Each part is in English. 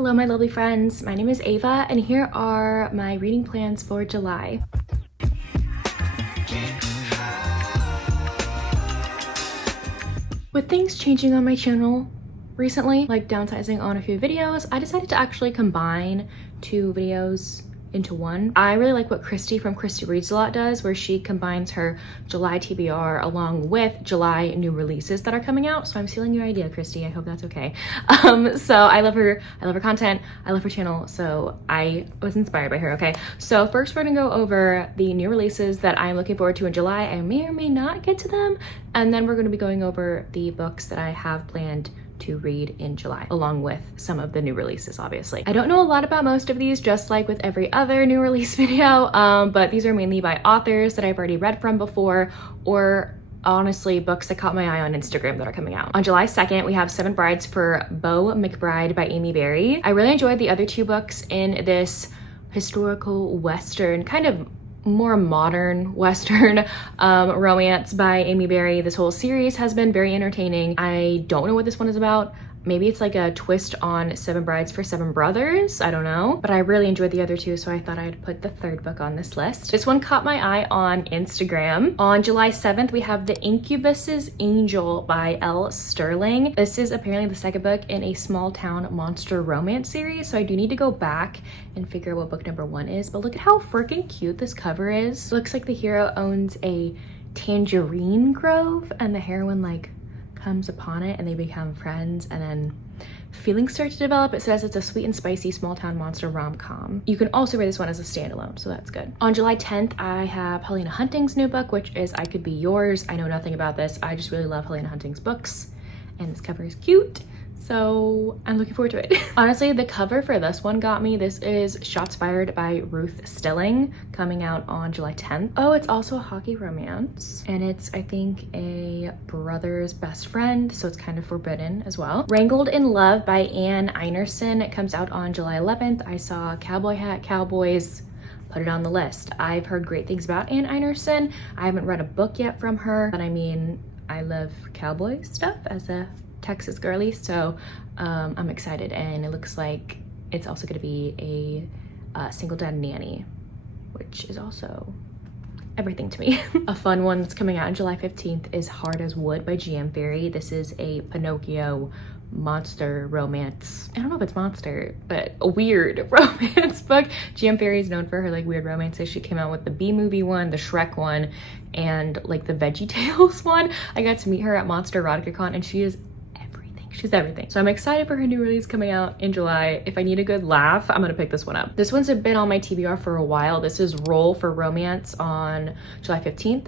Hello my lovely friends, my name is Ava and here are my reading plans for July. With things changing on my channel recently, like downsizing on a few videos, I decided to actually combine two videos into one. I really like what Christy from Christy Reads a Lot does, where she combines her July TBR along with July new releases that are coming out. So I'm stealing your idea, Christy. I hope that's okay. So I love her content, I love her channel, so I was inspired by her. Okay, so first we're gonna go over the new releases that I'm looking forward to in July. I may or may not get to them, and then we're gonna be going over the books that I have planned to read in July, along with some of the new releases, obviously. I don't know a lot about most of these, just like with every other new release video, but these are mainly by authors that I've already read from before, or honestly, books that caught my eye on Instagram that are coming out. On July 2nd, we have Seven Brides for Beau McBride by Amy Berry. I really enjoyed the other two books in this historical Western, kind of more modern Western romance by Amy Berry. This whole series has been very entertaining. I don't know what this one is about. Maybe it's like a twist on Seven Brides for Seven Brothers, I don't know. But I really enjoyed the other two, so I thought I'd put the third book on this list. This one caught my eye on Instagram. On July 7th, we have The Incubus's Angel by Elle Sterling. This is apparently the second book in a small town monster romance series, so I do need to go back and figure out what book number 1 is. But look at how freaking cute this cover is. It looks like the hero owns a tangerine grove and the heroine like comes upon it and they become friends, and then feelings start to develop. It says it's a sweet and spicy small town monster rom-com. You can also read this one as a standalone, so that's good. On July 10th, I have Helena Hunting's new book, which is I Could Be Yours. I know nothing about this. I just really love Helena Hunting's books, and this cover is cute, so I'm looking forward to it. Honestly, the cover for this one got me. This is Shots Fired by Ruth Stilling, coming out on July 10th. Oh, it's also a hockey romance, and it's, I think, a brother's best friend, so it's kind of forbidden as well. Wrangled in Love by Anne Einerson. It comes out on July 11th. I saw Cowboy Hat Cowboys, put it on the list. I've heard great things about Anne Einerson. I haven't read a book yet from her, but I mean, I love cowboy stuff as a Texas girly, so I'm excited, and it looks like it's also going to be a single dad nanny, which is also everything to me. A fun one that's coming out on July 15th is Hard as Wood by GM Fairy. This is a Pinocchio monster romance. I don't know if it's monster, but a weird romance book. GM Fairy is known for her like weird romances. She came out with the B movie one, the Shrek one, and like the Veggie Tales one. I got to meet her at Monster Erotica Con, and she is she's everything. So I'm excited for her new release coming out in July. If I need a good laugh, I'm gonna pick this one up. This one's been on my TBR for a while. This is Roll for Romance on July 15th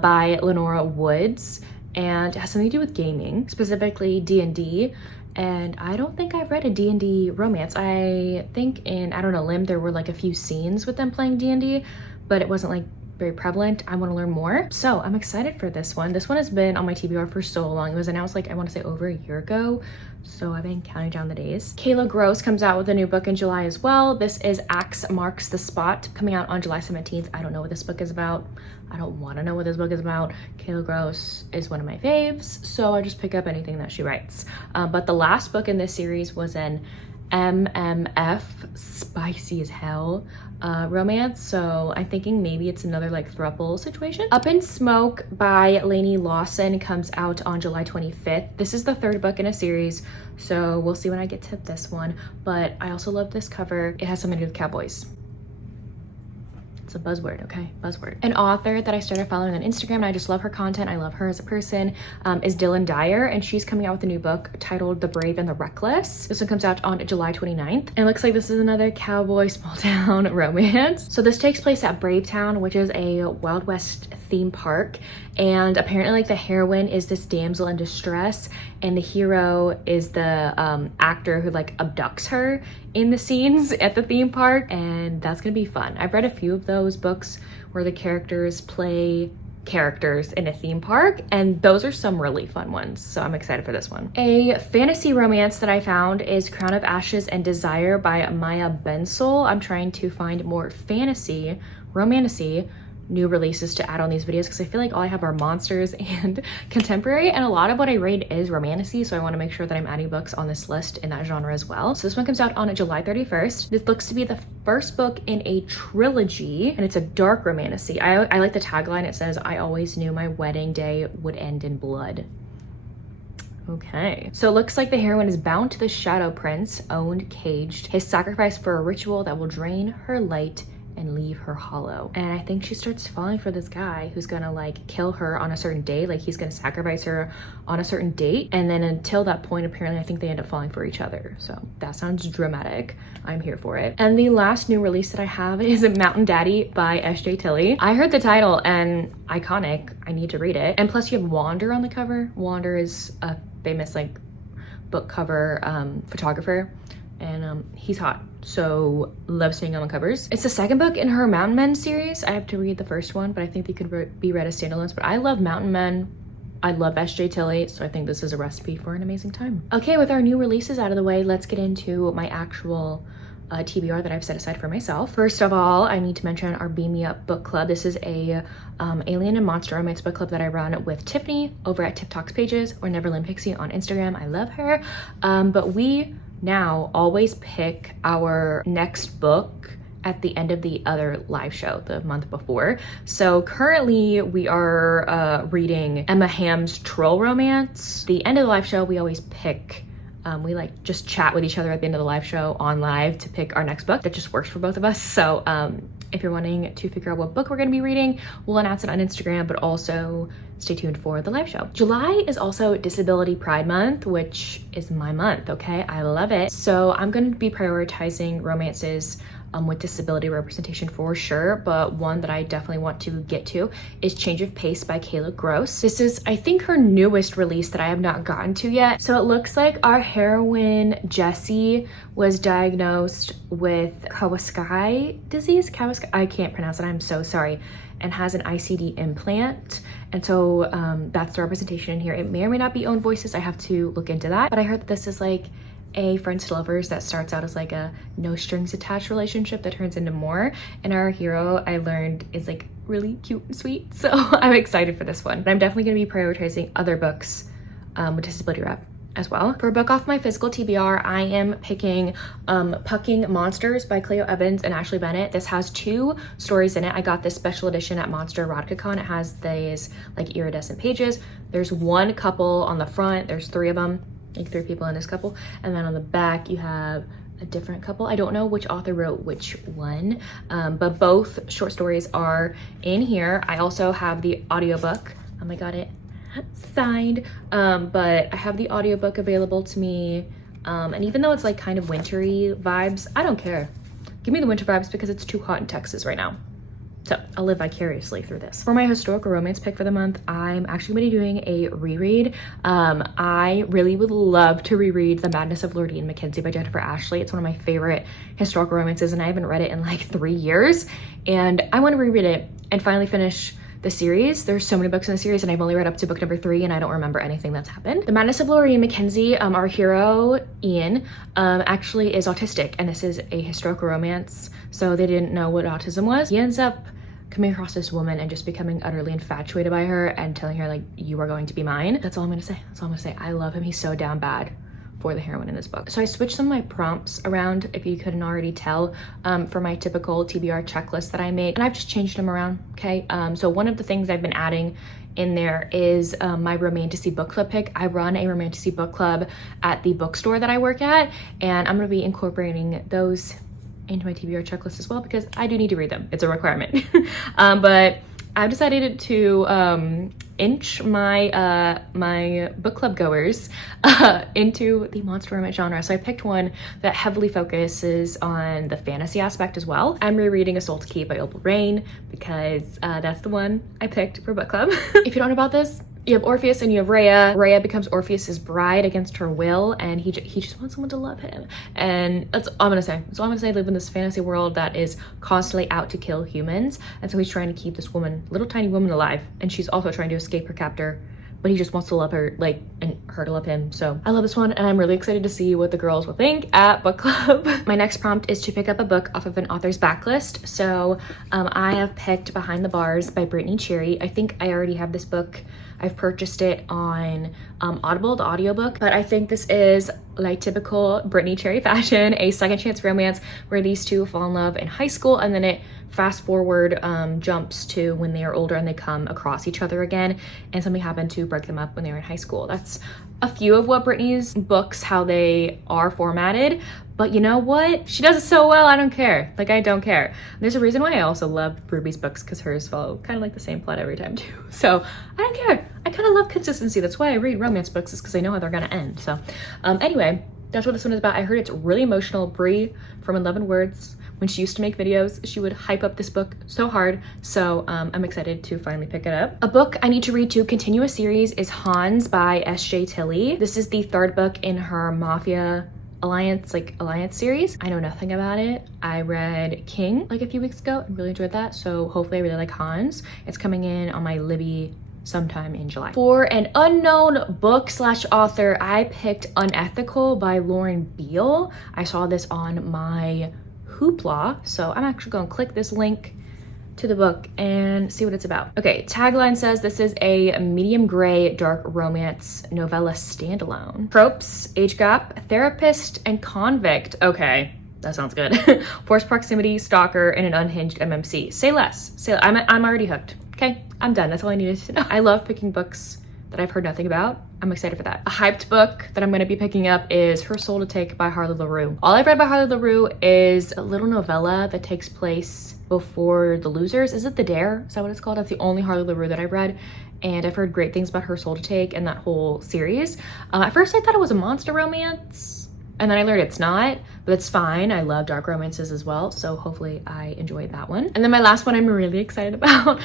by Lenora Woods, and it has something to do with gaming, specifically D&D. And I don't think I've read a D&D romance. I think in I Don't Know Limb there were like a few scenes with them playing D&D, but it wasn't like very prevalent. I want to learn more, so I'm excited for this one. This one has been on my TBR for so long. It was announced like I want to say over a year ago, so I've been counting down the days. Kayla Gross comes out with a new book in July as well. This is Axe Marks the Spot, coming out on July 17th. I don't know what this book is about. I don't want to know what this book is about. Kayla Gross is one of my faves, so I just pick up anything that she writes. But the last book in this series was an MMF, spicy as hell, romance, so I'm thinking maybe it's another like throuple situation. Up in Smoke by Lainey Lawson comes out on July 25th. This is the third book in a series, so we'll see when I get to this one, but I also love this cover. It has something to do with cowboys. It's a buzzword, okay? Buzzword. An author that I started following on Instagram, and I just love her content, I love her as a person, is Dylan Dyer, and she's coming out with a new book titled The Brave and the Reckless. This one comes out on July 29th, and it looks like this is another cowboy small town romance. So this takes place at Bravetown, which is a Wild West theme park, and apparently like the heroine is this damsel in distress, and the hero is the actor who like abducts her in the scenes at the theme park, and that's gonna be fun. I've read a few of those books where the characters play characters in a theme park, and those are some really fun ones, so I'm excited for this one. A fantasy romance that I found is Crown of Ashes and Desire by Maya Bensel. I'm trying to find more fantasy, romantasy new releases to add on these videos because I feel like all I have are monsters and contemporary, and a lot of what I read is romantasy, so I want to make sure that I'm adding books on this list in that genre as well. So this one comes out on July 31st. This looks to be the first book in a trilogy, and it's a dark romantasy. I like the tagline. It says, "I always knew my wedding day would end in blood." Okay, so it looks like the heroine is bound to the Shadow Prince, owned, caged, his sacrifice for a ritual that will drain her light and leave her hollow. And I think she starts falling for this guy who's gonna like kill her on a certain day. Like he's gonna sacrifice her on a certain date. And then until that point, apparently I think they end up falling for each other. So that sounds dramatic. I'm here for it. And the last new release that I have is Mountain Daddy by S.J. Tilley. I heard the title and iconic. I need to read it. And plus you have Wander on the cover. Wander is a famous like book cover photographer, and he's hot, so love seeing him on covers. It's the second book in her Mountain Men series. I have to read the first one, but I think they could be read as standalones. But I love Mountain Men. I love S.J. Tilley, so I think this is a recipe for an amazing time. Okay, with our new releases out of the way, let's get into my actual TBR that I've set aside for myself. First of all, I need to mention our Beam Me Up book club. This is a alien and monster romance book club that I run with Tiffany over at Tip Talks Pages, or Neverland Pixie on Instagram. I love her. But we now always pick our next book at the end of the other live show the month before. So currently we are reading Emma Hamm's Troll Romance. The end of the live show, we always pick we like just chat with each other at the end of the live show on live to pick our next book. That just works for both of us. So if you're wanting to figure out what book we're going to be reading, we'll announce it on Instagram, but also stay tuned for the live show. July is also Disability Pride Month, which is my month, okay? I love it. So I'm going to be prioritizing romances with disability representation for sure, but one that I definitely want to get to is Change of Pace by Kayla Gross. This is, I think, her newest release that I have not gotten to yet. So it looks like our heroine, Jessie, was diagnosed with Kawasaki disease. I can't pronounce it, I'm so sorry, and has an ICD implant. And so that's the representation in here. It may or may not be own voices. I have to look into that. But I heard that this is like a friends to lovers that starts out as like a no strings attached relationship that turns into more. And our hero, I learned, is like really cute and sweet. So I'm excited for this one. But I'm definitely going to be prioritizing other books with disability rep as well. For a book off my physical TBR, I am picking Pucking Monsters by Cleo Evans and Ashley Bennett. This has 2 stories in it. I got this special edition at Monster Erotica Con. It has these like iridescent pages. There's one couple on the front. There's 3 of them, like 3 people in this couple. And then on the back, you have a different couple. I don't know which author wrote which one, but both short stories are in here. I also have the audiobook. I got it signed, but I have the audiobook available to me, and even though it's like kind of wintry vibes, I don't care. Give me the winter vibes because it's too hot in Texas right now. So I'll live vicariously through this. For my historical romance pick for the month, I'm actually going to be doing a reread. I really would love to reread The Madness of Lordine Mackenzie by Jennifer Ashley. It's one of my favorite historical romances, and I haven't read it in like 3 years. And I want to reread it and finally finish the series. There's so many books in the series, and I've only read up to book number 3, and I don't remember anything that's happened. The Madness of Lordine Mackenzie, our hero, Ian, actually is autistic, and this is a historical romance, so they didn't know what autism was. He ends up coming across this woman and just becoming utterly infatuated by her and telling her like, you are going to be mine. That's all I'm gonna say. That's all I'm gonna say. I love him. He's so down bad for the heroine in this book. So I switched some of my prompts around, if you couldn't already tell, for my typical TBR checklist that I make, and I've just changed them around, okay? So one of the things I've been adding in there is my romantasy book club pick. I run a romantasy book club at the bookstore that I work at, and I'm gonna be incorporating those into my TBR checklist as well because I do need to read them. It's a requirement. But I've decided to inch my my book club goers into the monster romance genre. So I picked one that heavily focuses on the fantasy aspect as well. I'm rereading A Soul to Keep by Opal Rain because that's the one I picked for book club. If you don't know about this, you have Orpheus and you have Rhea. Rhea becomes Orpheus's bride against her will, and he just wants someone to love him. And that's all I'm gonna say. That's all I'm gonna say. I live in this fantasy world that is constantly out to kill humans, and so he's trying to keep this woman, little tiny woman, alive, and she's also trying to escape her captor but he just wants to love her, like, and her to love him. So I love this one, and I'm really excited to see what the girls will think at book club. My next prompt is to pick up a book off of an author's backlist. So I have picked Behind the Bars by Brittany Cherry. I think I already have this book. I've purchased it on Audible, the audiobook, but I think this is, like typical Brittany Cherry fashion, a second chance romance where these two fall in love in high school, and then it fast forward jumps to when they are older and they come across each other again, and something happened to break them up when they were in high school. That's a few of what Brittany's books, how they are formatted, but you know what? She does it so well, I don't care. Like, I don't care. There's a reason why I also love Ruby's books, because hers follow kind of like the same plot every time too. So I don't care. I kind of love consistency. That's why I read romance books, is because I know how they're gonna end. So anyway, that's what this one is about. I heard it's really emotional. Brie from 11 Words, when she used to make videos, she would hype up this book so hard. So I'm excited to finally pick it up. A book I need to read to continue a series is Hans by S.J. Tilley. This is the third book in her Mafia Alliance series. I know nothing about it. I read King like a few weeks ago and really enjoyed that. So hopefully I really like Hans. It's coming in on my Libby sometime in July. For an unknown book / author, I picked Unethical by Lauren Beale. I saw this on my Hoopla, so I'm actually gonna click this link to the book and see what it's about. Okay, tagline says this is a medium gray dark romance novella standalone. Tropes, age gap, therapist, and convict. Okay, that sounds good. Forced proximity, stalker, and an unhinged MMC. Say less. I'm already hooked. Okay, I'm done. That's all I needed to know. I love picking books that I've heard nothing about. I'm excited for that. A hyped book that I'm going to be picking up is Her Soul to Take by Harley LaRue. All I've read by Harley LaRue is a little novella that takes place before The Losers. Is it The Dare? Is that what it's called? That's the only Harley LaRue that I've read, and I've heard great things about Her Soul to Take and that whole series. At first I thought it was a monster romance, and then I learned it's not, but it's fine. I love dark romances as well, so hopefully I enjoyed that one. And then my last one I'm really excited about,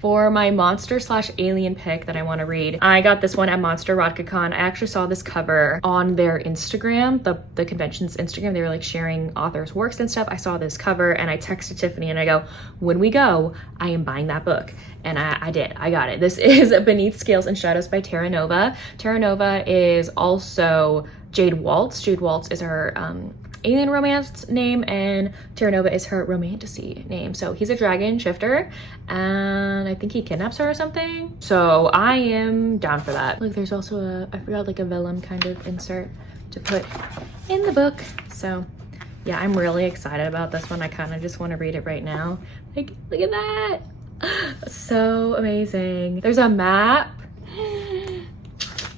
for my monster / alien pick that I want to read. I got this one at Monster Erotica-Con. I actually saw this cover on their Instagram, the convention's Instagram. They were like sharing authors' works and stuff. I saw this cover and I texted Tiffany and I go, when we go, I am buying that book. And I did. I got it. This is Beneath Scales and Shadows by Terra Nova. Terra Nova is also Jade Waltz. Jade Waltz is her alien romance name, and Terra Nova is her romantasy name. So he's a dragon shifter, and I think he kidnaps her or something. So I am down for that. Like, there's also I forgot, like a vellum kind of insert to put in the book. So yeah, I'm really excited about this one. I kind of just want to read it right now. Like, look at that. So amazing. There's a map.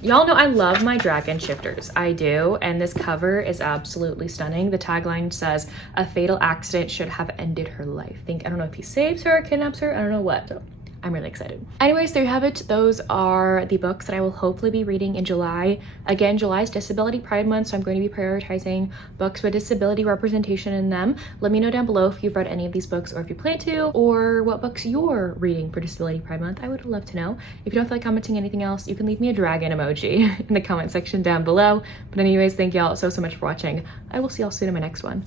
Y'all know I love my dragon shifters. I do, and this cover is absolutely stunning. The tagline says, a fatal accident should have ended her life. I don't know if he saves her, kidnaps her, I don't know what. So I'm really excited. Anyways, there you have it. Those are the books that I will hopefully be reading in July. Again, July is Disability Pride Month, so I'm going to be prioritizing books with disability representation in them. Let me know down below if you've read any of these books or if you plan to, or what books you're reading for Disability Pride Month. I would love to know. If you don't feel like commenting anything else, you can leave me a dragon emoji in the comment section down below. But anyways, thank y'all so much for watching. I will see y'all soon in my next one.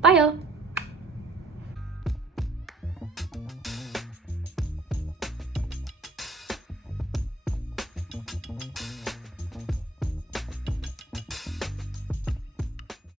Bye y'all.